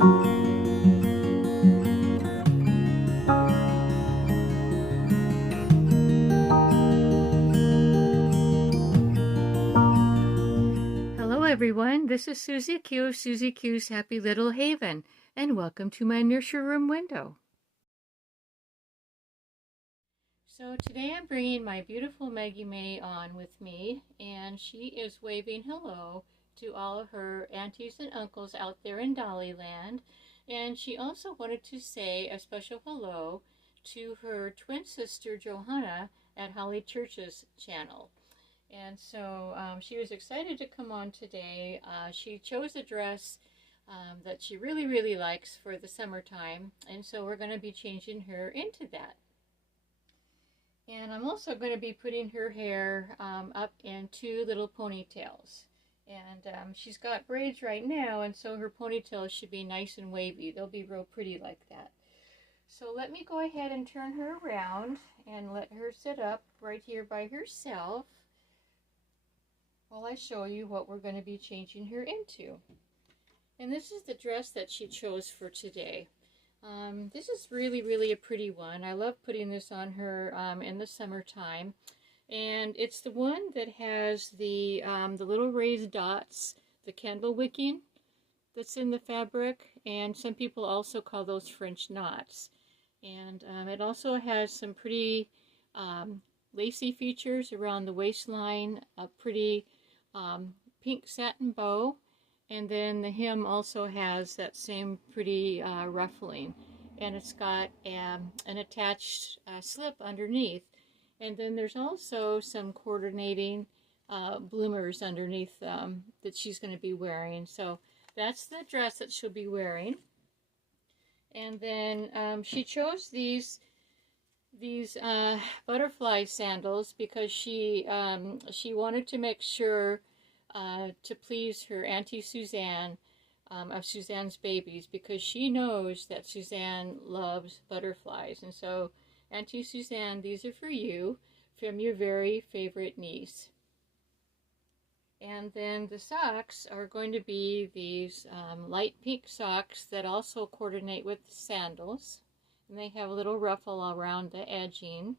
Hello everyone, this is Susie Q of Susie Q's Happy Little Haven, and welcome to my nursery room window. So today I'm bringing my beautiful Maggie Mae on with me, and she is waving hello to all of her aunties and uncles out there in Dollyland, and she also wanted to say a special hello to her twin sister Johanna at Holly Church's channel. And so she was excited to come on today. She chose a dress that she really likes for the summertime, and so we're going to be changing her into that. And I'm also going to be putting her hair up in two little ponytails. And she's got braids right now, and so her ponytails should be nice and wavy. They'll be real pretty like that. So let me go ahead and turn her around and let her sit up right here by herself while I show you what we're going to be changing her into. And this is the dress that she chose for today. This is really a pretty one. I love putting this on her in the summertime. And it's the one that has the little raised dots, the candle wicking that's in the fabric. And some people also call those French knots. And it also has some pretty lacy features around the waistline, a pretty pink satin bow, and then the hem also has that same pretty ruffling, and it's got an attached slip underneath, and then there's also some coordinating bloomers underneath that she's going to be wearing. So that's the dress that she'll be wearing. And then she chose these butterfly sandals because she wanted to make sure to please her Auntie Suzanne of Suzanne's Babies, because she knows that Suzanne loves butterflies. And so, Auntie Suzanne, these are for you from your very favorite niece. And then the socks are going to be these light pink socks that also coordinate with the sandals. And they have a little ruffle around the edging.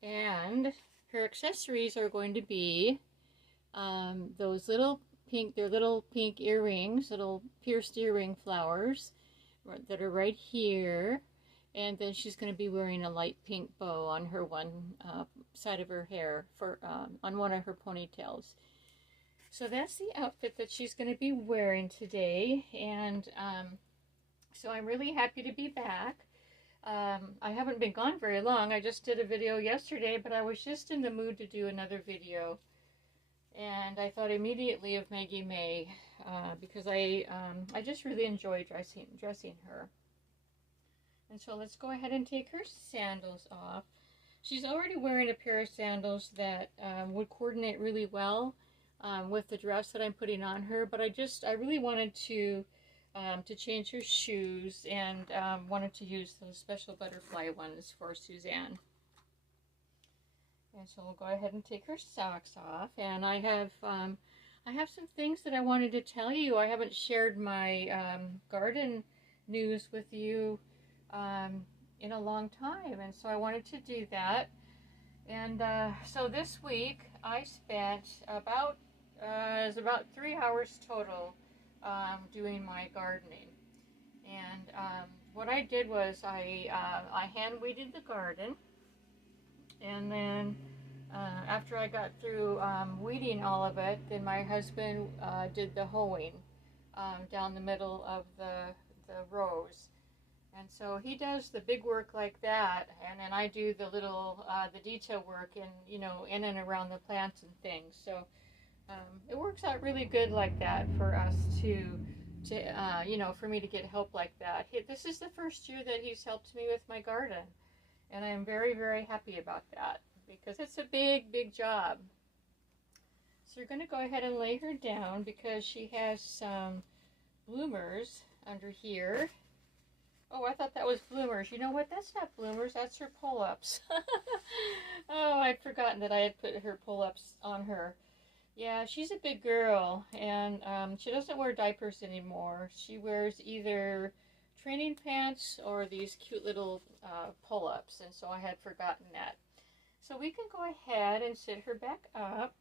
And her accessories are going to be those little pink earrings, little pierced earring flowers that are right here. And then she's going to be wearing a light pink bow on her one side of her hair, on one of her ponytails. So that's the outfit that she's going to be wearing today. And so I'm really happy to be back. I haven't been gone very long. I just did a video yesterday, but I was just in the mood to do another video. And I thought immediately of Maggie Mae because I just really enjoy dressing her. And so let's go ahead and take her sandals off. She's already wearing a pair of sandals that would coordinate really well with the dress that I'm putting on her, but I really wanted to change her shoes, and wanted to use those special butterfly ones for Suzanne. And so we'll go ahead and take her socks off. And I have some things that I wanted to tell you. I haven't shared my garden news with you in a long time, and so I wanted to do that. And so this week I spent about 3 hours total doing my gardening. And what I did was I hand weeded the garden, and then after I got through weeding all of it, then my husband did the hoeing down the middle of the rows. And so he does the big work like that, and then I do the little the detail work in and around the plants and things. So it works out really good like that for us to for me to get help like that. This is the first year that he's helped me with my garden, and I am very happy about that because it's a big job. So we're going to go ahead and lay her down because she has some bloomers under here. Oh, I thought that was bloomers. You know what? That's not bloomers. That's her pull-ups. Oh, I'd forgotten that I had put her pull-ups on her. Yeah, she's a big girl, and she doesn't wear diapers anymore. She wears either training pants or these cute little pull-ups, and so I had forgotten that. So we can go ahead and sit her back up.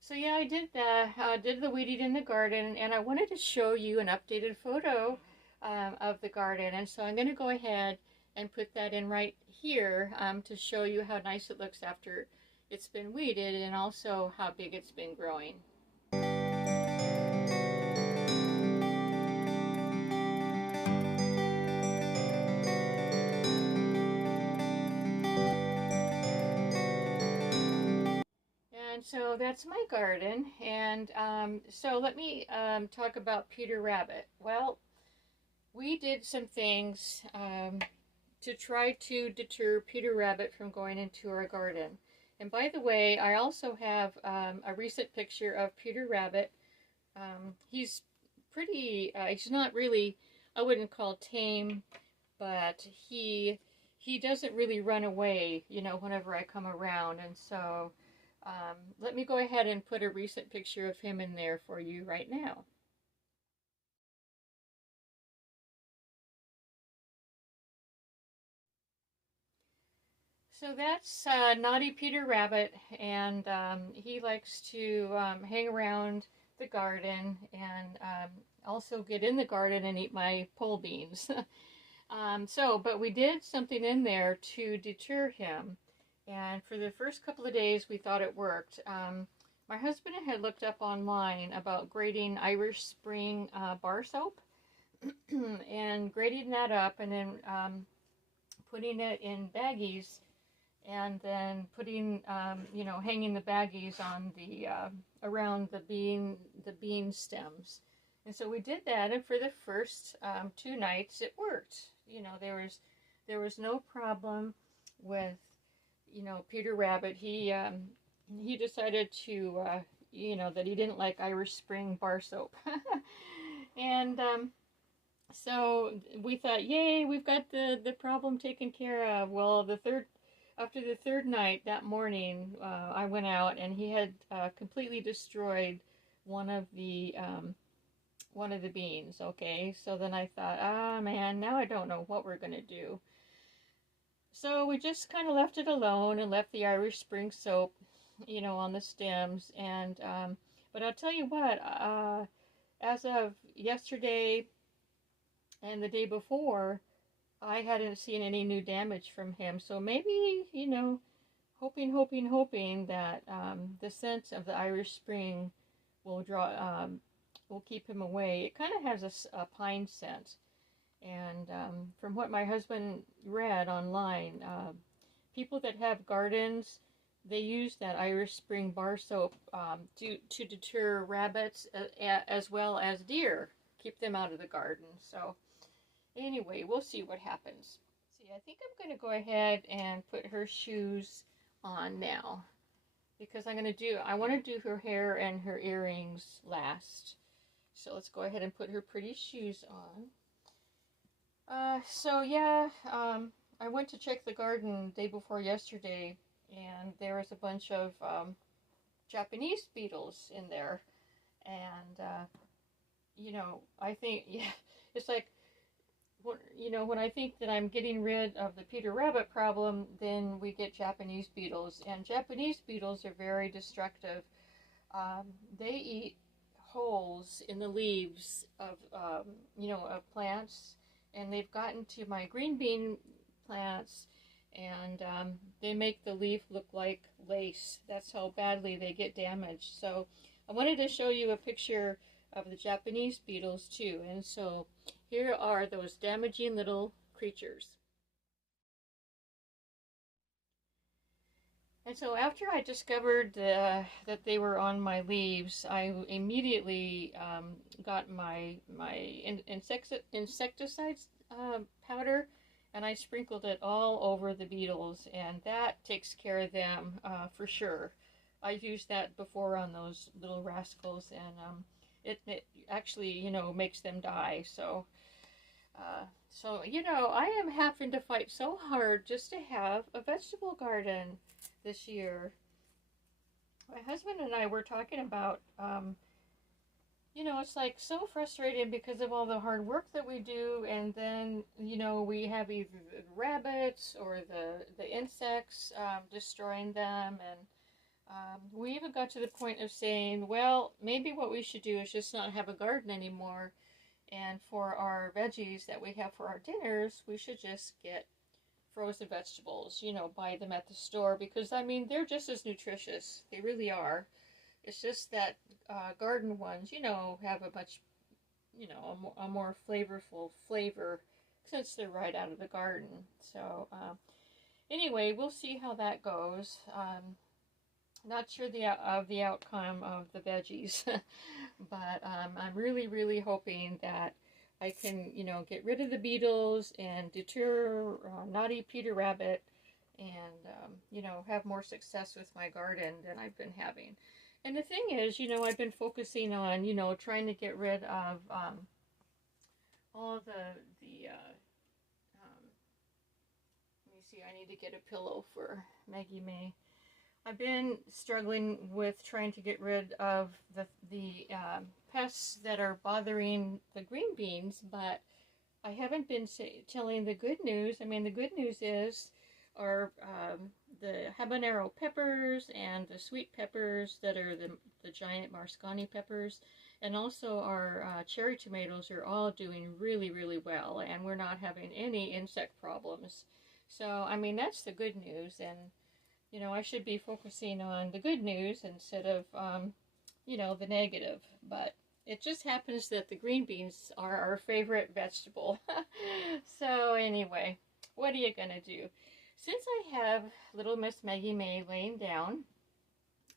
So yeah, I did that. Did the weed eat in the garden, and I wanted to show you an updated photo of the garden, and so I'm going to go ahead and put that in right here to show you how nice it looks after it's been weeded, and also how big it's been growing. And so that's my garden, and so let me talk about Peter Rabbit. Well, we did some things to try to deter Peter Rabbit from going into our garden. And by the way, I also have a recent picture of Peter Rabbit. He's pretty, he's not really, I wouldn't call tame, but he doesn't really run away, you know, whenever I come around. And so let me go ahead and put a recent picture of him in there for you right now. So that's Naughty Peter Rabbit, and he likes to hang around the garden and also get in the garden and eat my pole beans. But we did something in there to deter him, and for the first couple of days we thought it worked. My husband had looked up online about grating Irish Spring bar soap and grating that up and then putting it in baggies and then putting, hanging the baggies on the around the bean stems. And so we did that, and for the first 2 nights it worked. You know, there was no problem with, you know, Peter Rabbit. He decided to, that he didn't like Irish Spring bar soap, and so we thought, yay, we've got the problem taken care of. Well, after the third night, that morning, I went out and he had completely destroyed one of the beans. Okay, so then I thought, man, now I don't know what we're gonna do. So we just kind of left it alone and left the Irish Spring soap, you know, on the stems. And but I'll tell you what, as of yesterday and the day before, I hadn't seen any new damage from him. So maybe, you know, hoping that the scent of the Irish Spring will will keep him away. It kind of has a pine scent. And from what my husband read online, people that have gardens, they use that Irish Spring bar soap to deter rabbits as well as deer, keep them out of the garden. So anyway, we'll see what happens. See, I think I'm going to go ahead and put her shoes on now, because I want to do her hair and her earrings last. So let's go ahead and put her pretty shoes on. I went to check the garden day before yesterday, and there was a bunch of Japanese beetles in there. And, I think, yeah, it's like, when I think that I'm getting rid of the Peter Rabbit problem, then we get Japanese beetles. And Japanese beetles are very destructive. They eat holes in the leaves of plants, and they've gotten to my green bean plants, and they make the leaf look like lace. That's how badly they get damaged. So I wanted to show you a picture of the Japanese beetles too. And so here are those damaging little creatures. And so after I discovered that they were on my leaves, I immediately got my insecticides powder, and I sprinkled it all over the beetles, and that takes care of them for sure. I've used that before on those little rascals, and it actually, makes them die. So I am having to fight so hard just to have a vegetable garden this year. my husband and I were talking about, you know, it's like so frustrating because of all the hard work that we do, and then, you know, we have either the rabbits or the insects destroying them, and we even got to the point of saying, well, maybe what we should do is just not have a garden anymore, and for our veggies that we have for our dinners, we should just get frozen vegetables, you know, buy them at the store, because I mean, they're just as nutritious. They really are. It's just that garden ones, you know, have a much, you know, a more flavorful flavor since they're right out of the garden. So anyway, we'll see how that goes. Not sure of the outcome of the veggies, but I'm really, really hoping that I can, you know, get rid of the beetles and deter naughty Peter Rabbit, and you know, have more success with my garden than I've been having. And the thing is, you know, I've been focusing on, you know, trying to get rid of all the let me see, I need to get a pillow for Maggie Mae. I've been struggling with trying to get rid of the pests that are bothering the green beans, but I haven't been telling the good news. I mean, the good news is our the habanero peppers and the sweet peppers that are the giant Marscani peppers, and also our cherry tomatoes are all doing really, really well, and we're not having any insect problems. So, I mean, that's the good news, and you know, I should be focusing on the good news instead of, you know, the negative. But it just happens that the green beans are our favorite vegetable. So anyway, what are you going to do? Since I have little Miss Maggie Mae laying down,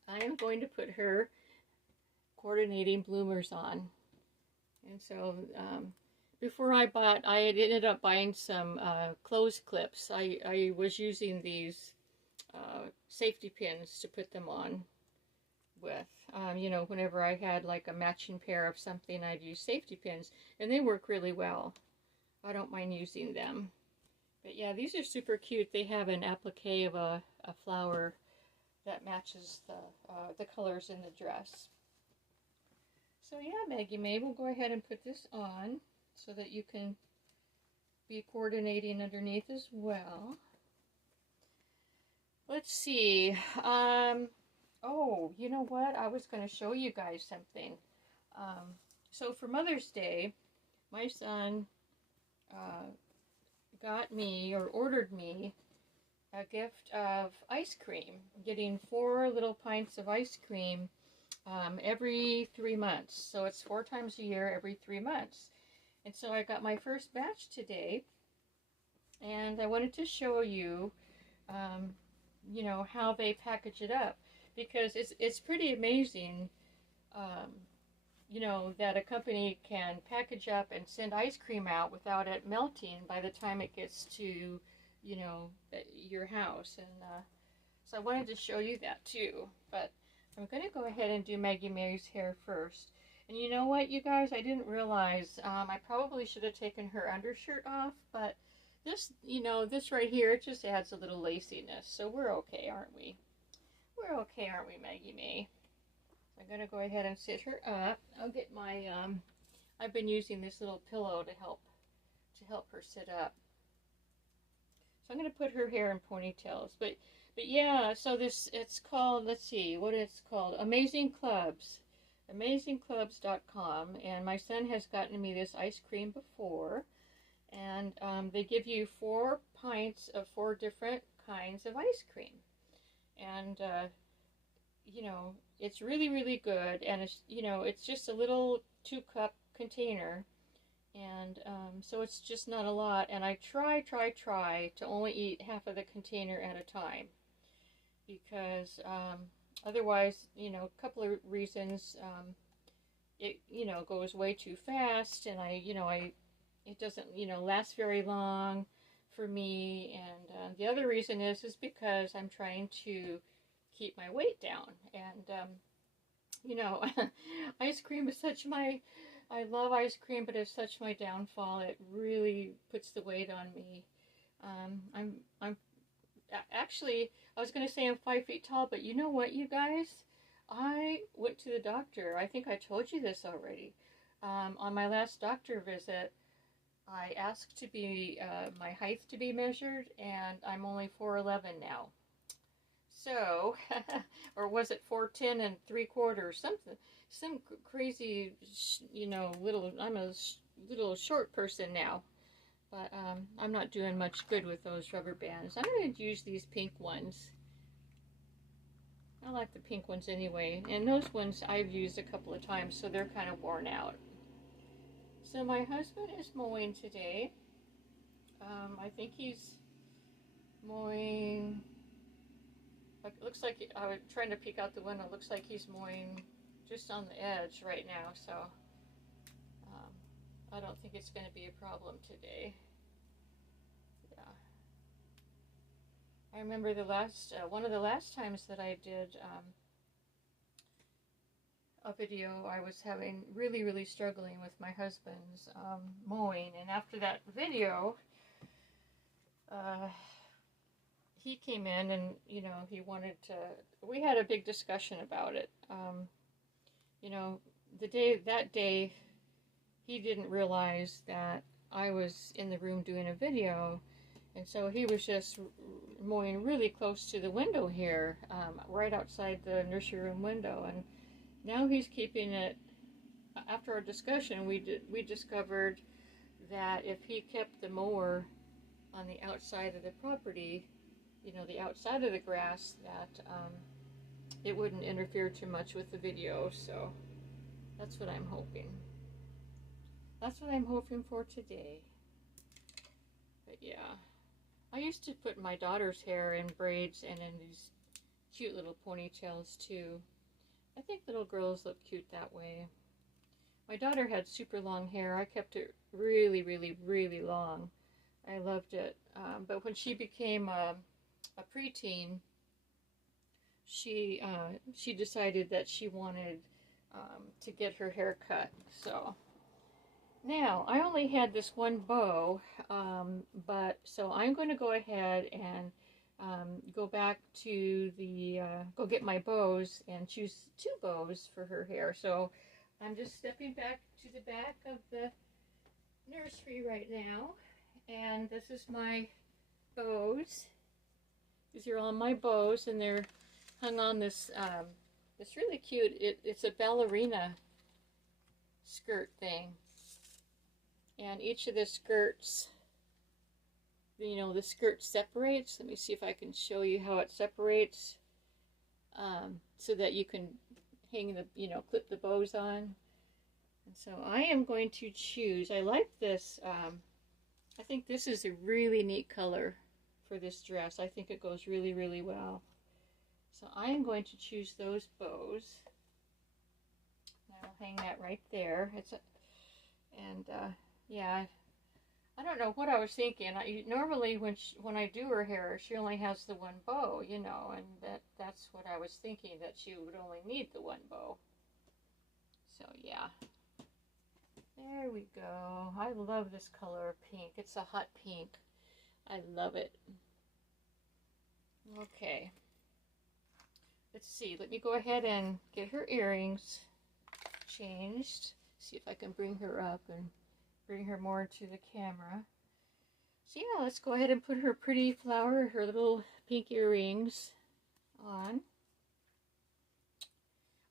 I am going to put her coordinating bloomers on. And so before I ended up buying some clothes clips. I was using these safety pins to put them on with. You know, whenever I had like a matching pair of something, I'd use safety pins, and they work really well. I don't mind using them. But yeah, these are super cute. They have an applique of a flower that matches the colors in the dress. So yeah, Maggie Mae, we'll go ahead and put this on so that you can be coordinating underneath as well. Let's see. Oh, you know what? I was going to show you guys something. So for Mother's Day, my son got me, or ordered me, a gift of ice cream. Getting 4 little pints of ice cream every 3 months. So it's 4 times a year, every 3 months. And so I got my first batch today, and I wanted to show you you know, how they package it up, because it's pretty amazing, you know, that a company can package up and send ice cream out without it melting by the time it gets to, you know, your house. And so I wanted to show you that too, but I'm going to go ahead and do Maggie Mae's hair first. And you know what, you guys, I didn't realize, I probably should have taken her undershirt off, but this, you know, this right here, it just adds a little laciness. So we're okay, aren't we? We're okay, aren't we, Maggie Mae? So I'm going to go ahead and sit her up. I'll get my, I've been using this little pillow to help her sit up. So I'm going to put her hair in ponytails. But yeah, so this, it's called, let's see, what it's called, Amazing Clubs. AmazingClubs.com. And my son has gotten me this ice cream before. And they give you 4 pints of 4 different kinds of ice cream. And, you know, it's really, really good. And, it's, you know, it's just a little 2-cup container. And so it's just not a lot. And I try to only eat half of the container at a time. Because otherwise, you know, a couple of reasons, it, you know, goes way too fast. And it doesn't, you know, last very long for me, and the other reason is because I'm trying to keep my weight down, and you know, ice cream is I love ice cream, but it's such my downfall. It really puts the weight on me. I'm actually, I was going to say I'm 5 feet tall, but you know what, you guys? I went to the doctor. I think I told you this already. On my last doctor visit, I asked to be my height to be measured, and I'm only 4'11" now. So, or was it 4'10" and 3/4? Something, some crazy, you know, little. I'm a little short person now, but I'm not doing much good with those rubber bands. I'm going to use these pink ones. I like the pink ones anyway, and those ones I've used a couple of times, so they're kind of worn out. So my husband is mowing today. I think he's mowing. It looks like, I was trying to peek out the window, it looks like he's mowing just on the edge right now, so I don't think it's going to be a problem today. Yeah. I remember the last, one of the last times that I did a video, I was having really struggling with my husband's mowing, and after that video, he came in and, you know, he wanted to, we had a big discussion about it. You know, that day, he didn't realize that I was in the room doing a video, and so he was just mowing really close to the window here, right outside the nursery room window, and now he's keeping it. After our discussion, we discovered that if he kept the mower on the outside of the property, you know, the outside of the grass, that it wouldn't interfere too much with the video, so that's what I'm hoping. That's what I'm hoping for today. But yeah, I used to put my daughter's hair in braids and in these cute little ponytails too. I think little girls look cute that way. My daughter had super long hair. I kept it really long. I loved it. But when she became a preteen, she decided that she wanted to get her hair cut. So now I only had this one bow, but so I'm going to go ahead and go back to the go get my bows and choose 2 bows for her hair. So I'm just stepping back to the back of the nursery right now, and this is my bows. These are all my bows, and they're hung on this it's really cute. It's a ballerina skirt thing, and each of the skirts, you know, the skirt separates. Let me see if I can show you how it separates, so that you can hang the, you know, clip the bows on. And so I am going to choose, I like this, I think this is a really neat color for this dress. I think it goes really well. So I am going to choose those bows. I'll hang that right there. Yeah, I don't know what I was thinking. Normally when I do her hair, she only has the one bow, you know, and that's what I was thinking, that she would only need the one bow. So yeah, there we go. I love this color of pink. It's a hot pink. I love it. Okay, let's see. Let me go ahead and get her earrings changed. See if I can bring her up and bring her more into the camera. So yeah, let's go ahead and put her pretty flower, her little pink earrings on.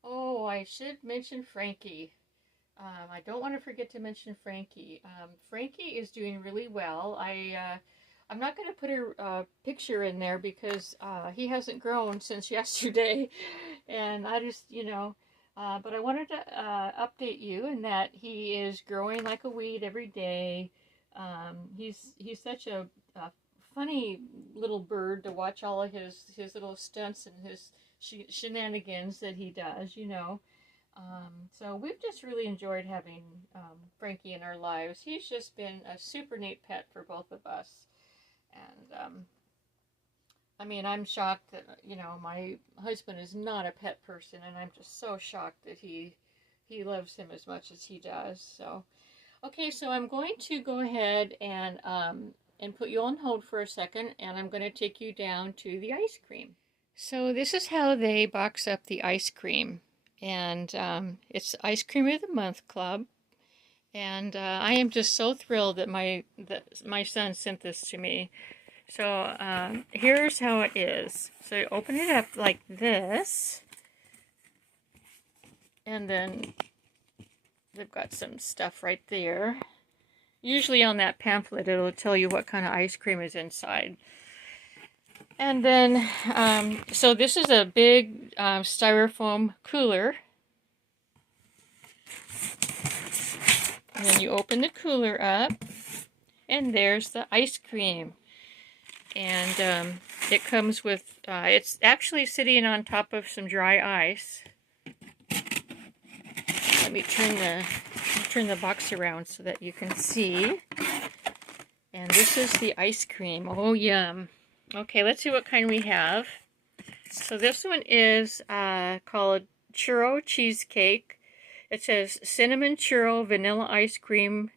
Oh, I should mention Frankie. I don't want to forget to mention Frankie. Frankie is doing really well. I'm not going to put her picture in there because he hasn't grown since yesterday, and I just, you know, but I wanted to update you in that he is growing like a weed every day. He's such a funny little bird to watch all of his little stunts and his shenanigans that he does, you know. So we've just really enjoyed having Frankie in our lives. He's just been a super neat pet for both of us. And I mean, I'm shocked that, you know, my husband is not a pet person, and I'm just so shocked that he loves him as much as he does. So, okay, so I'm going to go ahead and put you on hold for a second, and I'm going to take you down to the ice cream. So this is how they box up the ice cream, and it's Ice Cream of the Month Club, and I am just so thrilled that my son sent this to me. So here's how it is. So you open it up like this, and then they've got some stuff right there. Usually on that pamphlet it'll tell you what kind of ice cream is inside. And then, so this is a big styrofoam cooler. And then you open the cooler up, and there's the ice cream. And it comes with, it's actually sitting on top of some dry ice. Let me turn the box around so that you can see. And this is the ice cream. Oh, yum. Okay, let's see what kind we have. So this one is called Churro Cheesecake. It says Cinnamon Churro Vanilla Ice Cream,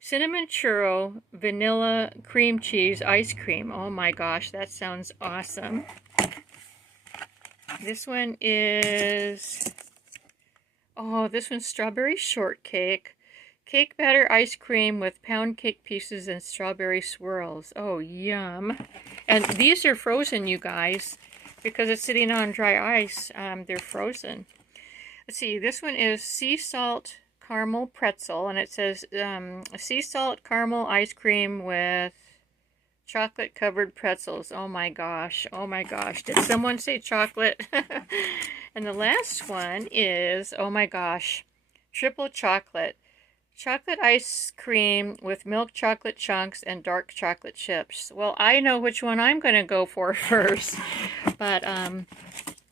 Cinnamon Churro Vanilla Cream Cheese Ice Cream. Oh my gosh, that sounds awesome. This one is, oh, this one's Strawberry Shortcake. Cake batter ice cream with pound cake pieces and strawberry swirls. Oh, yum. And these are frozen, you guys, because it's sitting on dry ice. They're frozen. Let's see, this one is sea salt caramel pretzel, and it says sea salt caramel ice cream with chocolate covered pretzels. Oh my gosh, oh my gosh. Did someone say chocolate? And the last one is, oh my gosh, triple chocolate. Chocolate ice cream with milk chocolate chunks and dark chocolate chips. Well, I know which one I'm going to go for first. But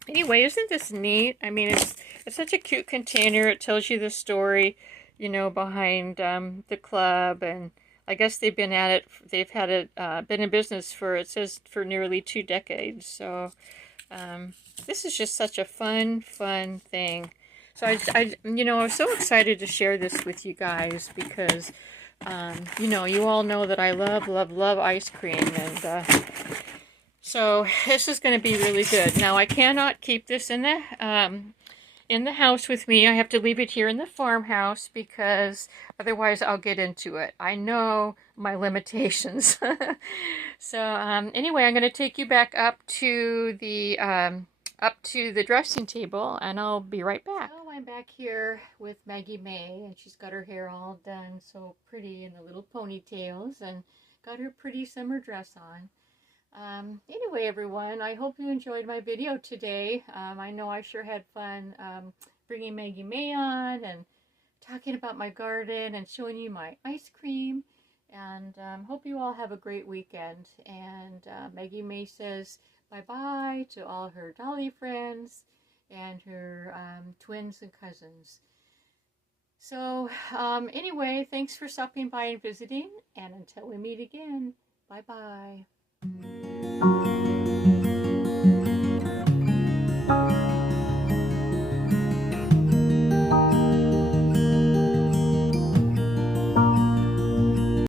anyway, isn't this neat? I mean, it's such a cute container. It tells you the story, you know, behind the club. And I guess they've been at it. They've had it been in business for, it says, for nearly 2 decades. So this is just such a fun thing. So I was so excited to share this with you guys because, you all know that I love ice cream, and so this is going to be really good. Now I cannot keep this in the house with me. I have to leave it here in the farmhouse because otherwise I'll get into it. I know my limitations. So anyway, I'm going to take you back up to the dressing table, and I'll be right back. Oh, I'm back here with Maggie Mae, and she's got her hair all done so pretty in the little ponytails, and got her pretty summer dress on. Anyway, everyone, I hope you enjoyed my video today. I know I sure had fun bringing Maggie Mae on and talking about my garden and showing you my ice cream. And hope you all have a great weekend. And Maggie Mae says bye-bye to all her dolly friends and her twins and cousins. So anyway, thanks for stopping by and visiting. And until we meet again, bye-bye.